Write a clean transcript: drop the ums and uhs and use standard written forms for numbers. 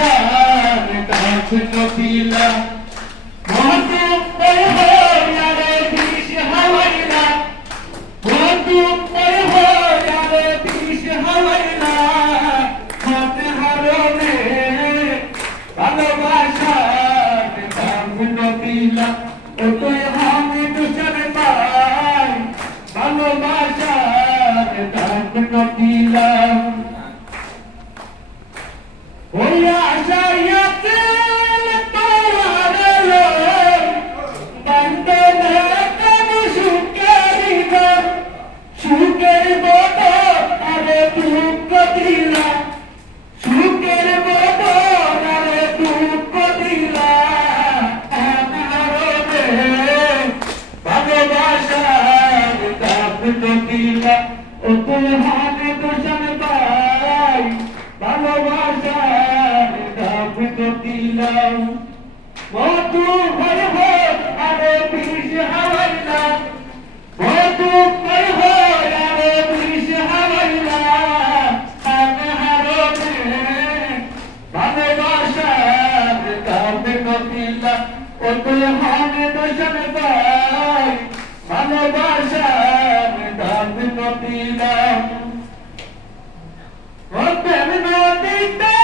ভালোবাসার ডাক নদীলা বন্ধু আরে বিষ হাওয়াইলা বন্ধু আরে বিষ হাওয়াইলা মনে হারনে ভালোবাসার ডাক নদীলা ও তুই আমি দুজনে পাই ভালোবাসার ডাক নদীলা ও তুই হাতে দুজন পাই ভালোবাসার ডাক দিলাম মধু ভয় হয় আরে বিষ হাওয়াইলা মধু ভয় হয় আরে বিষ হাওয়াইলা আমি হারবে ভালোবাসার ডাক দিলাম ও তুই হাতে দুজন পাই ভালোবাসার ডাক দিলাম ও প্রেম নদীতে